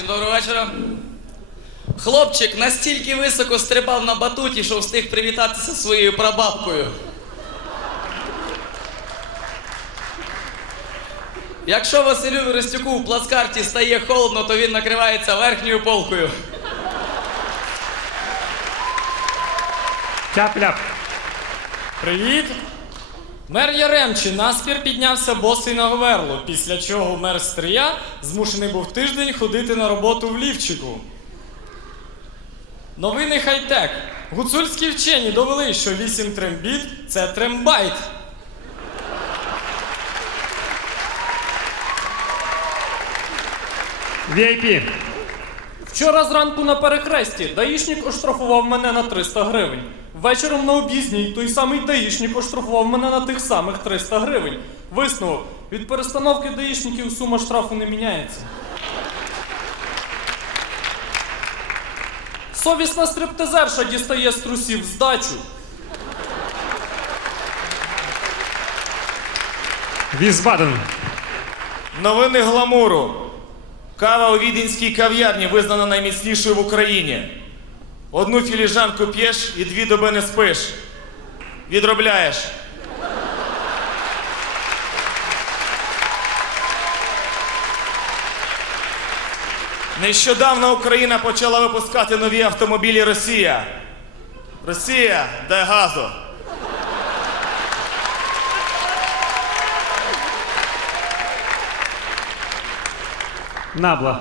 Всім доброго вечора. Хлопчик настільки високо стрибав на батуті, що встиг привітатися своєю прабабкою. Якщо Василю Віростюку в плацкарті стає холодно, то він накривається верхньою полкою. Тяп-ляп. Привіт! Мер Яремчі наспір піднявся босий на говерло, після чого мер Стрия змушений був тиждень ходити на роботу в лівчику. Новини хай-тек. Гуцульські вчені довели, що 8 трембіт це трембайт. VIP. Вчора зранку на перехресті даїшник оштрафував мене на 300 гривень. Вечором на об'їзній той самий даїшник оштрафував мене на тих самих 300 гривень. Висновок. Від перестановки даїшників сума штрафу не міняється. Совісна стриптизерша дістає з трусів здачу. Візбаден. Новини гламуру. Кава у віденській кав'ярні визнана найміцнішою в Україні. Одну філіжанку п'єш і дві доби не спиш. Відробляєш. Нещодавно Україна почала випускати нові автомобілі Росія. Росія, дай газу. Набла.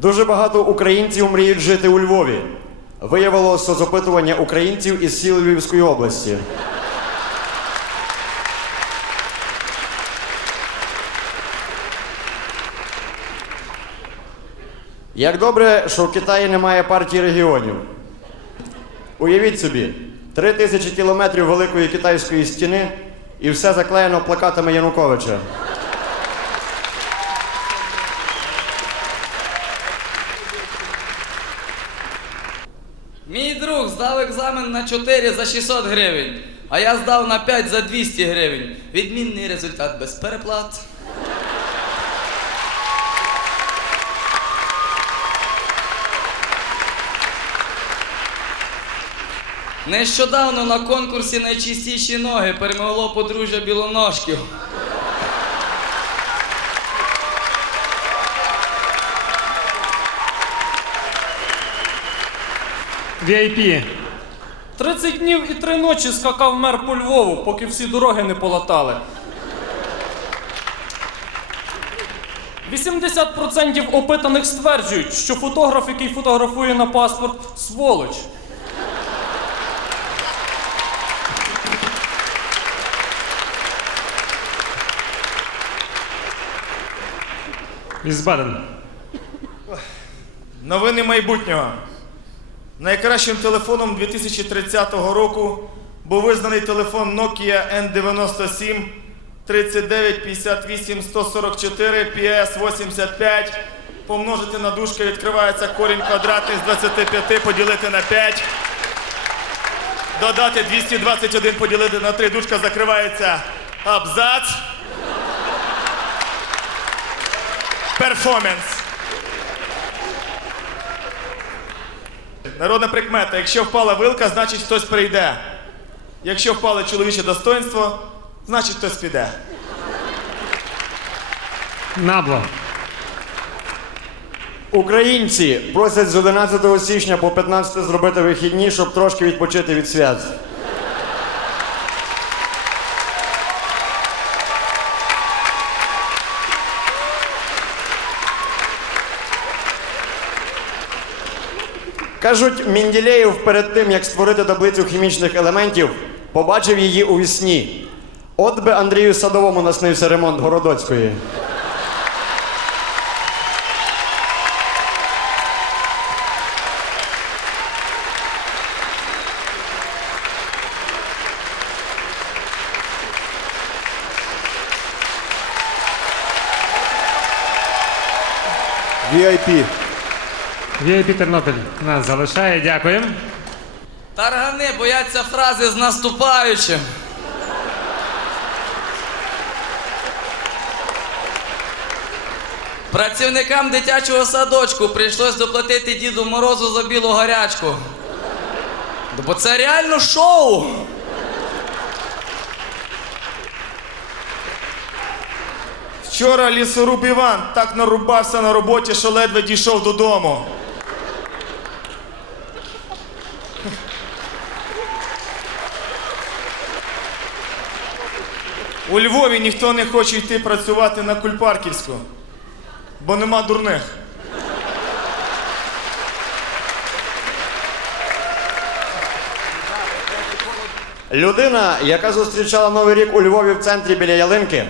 Дуже багато українців мріють жити у Львові. Виявилося соцопитування українців із сіл Львівської області. Як добре, що в Китаї немає партії регіонів. Уявіть собі, три тисячі кілометрів великої китайської стіни і все заклеєно плакатами Януковича. Здав екзамен на 4 за 600 гривень, а я здав на 5 за 200 гривень. Відмінний результат без переплат. Нещодавно на конкурсі найчистіші ноги перемогло подружжя білоножків. VIP. 30 днів і 3 ночі скакав мер по Львову, поки всі дороги не полатали. 80% опитаних стверджують, що фотограф, який фотографує на паспорт, сволоч. Візбаден. Новини майбутнього. Найкращим телефоном 2030 року був визнаний телефон Nokia N97 39 58 144 PS 85. Помножити на дужки відкривається корінь квадратний з 25 поділити на 5. Додати 221 поділити на 3. Дужка закривається абзац. Перформанс. Народна прикмета, якщо впала вилка, значить хтось прийде. Якщо впало чоловіче достоинство, значить хтось піде. Набло. Українці просять з 11 січня по 15 зробити вихідні, щоб трошки відпочити від свят. Кажуть, Мінділеєв перед тим, як створити таблицю хімічних елементів, побачив її у вісні. От би Андрію Садовому наснився ремонт Городоцької. VIP. VIP Тернопіль нас залишає. Дякуємо. Таргани бояться фрази з наступаючим. Працівникам дитячого садочку прийшлось доплатити Діду Морозу за білу гарячку. Бо це реально шоу. Вчора лісоруб Іван так нарубався на роботі, що ледве дійшов додому. У Львові ніхто не хоче йти працювати на Кульпарківську, бо нема дурних. Людина, яка зустрічала Новий рік у Львові в центрі біля ялинки,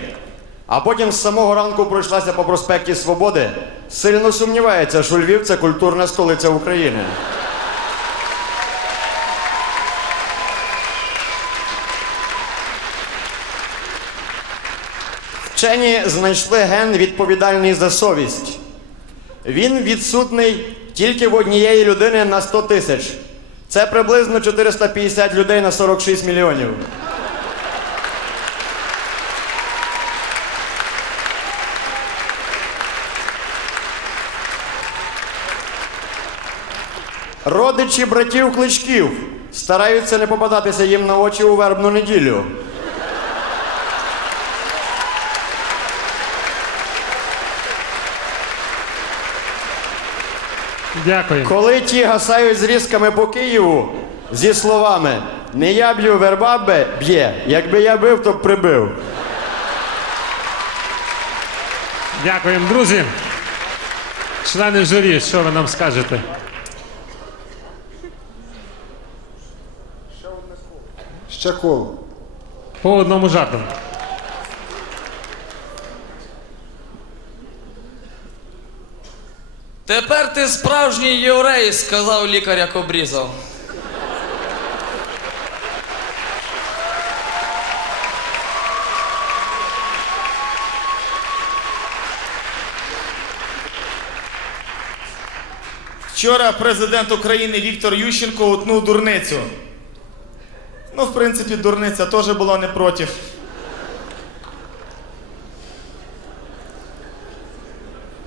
а потім з самого ранку пройшлася по проспекті Свободи, сильно сумнівається, що Львів це культурна столиця України. Вчені знайшли ген відповідальний за совість. Він відсутний тільки в однієї людини на 100 тисяч. Це приблизно 450 людей на 46 мільйонів. Родичі братів кличків стараються не попадатися їм на очі у вербну неділю. Дякую. Коли ті гасають зрізками по Києву зі словами Не я б'ю верба бе- б'є, якби я бив, то б прибив. Дякуємо, друзі. Члени журі, що ви нам скажете? Ще коло. По одному жарту. Тепер ти справжній єврей, сказав лікар, як обрізав. Вчора президент України Віктор Ющенко утнув дурницю. Ну, в принципі, дурниця теж була не проти.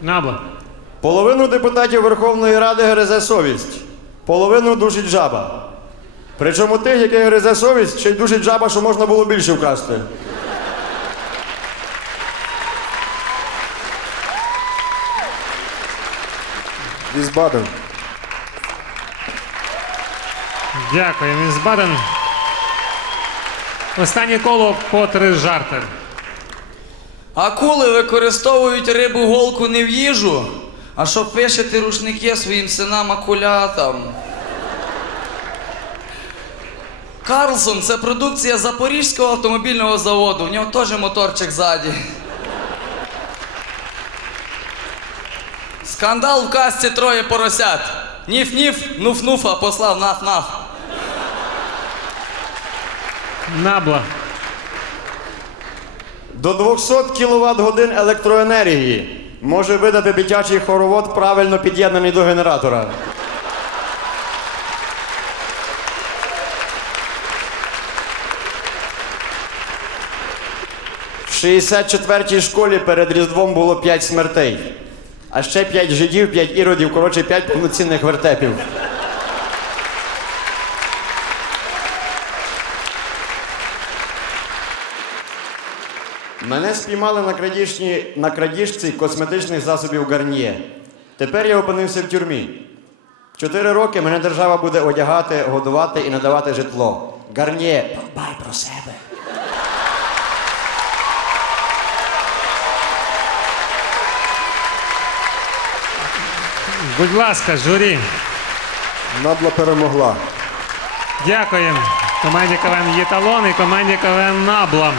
Набла. Половину депутатів Верховної Ради гризе совість, половину душить жаба. Причому тих, яких гризе совість, ще й душить жаба, що можна було більше вкрасти. Візбаден. Дякую, міс Останнє коло по три жарти. Акули використовують рибу голку не в їжу, а щоб пишете рушники своїм синам акулятам. Карлсон це продукція Запорізького автомобільного заводу. В нього теж моторчик ззаді. Скандал в касті троє поросят. Ніф-ніф, нуф-нуфа послав наф-наф. Набла. До 200 кВт годин електроенергії може видати дитячий хоровод, правильно під'єднаний до генератора. В 64-й школі перед Різдвом було 5 смертей. А ще 5 жидів, 5 іродів, коротше, 5 повноцінних вертепів. Мене спіймали на, крадіжні, на крадіжці косметичних засобів Гарньє. Тепер я опинився в тюрмі. Чотири роки мене держава буде одягати, годувати і надавати житло. Гарньє, подбай про себе. Будь ласка, журі. Набла перемогла. Дякуємо команді КВН Єталон і команді КВН Набла.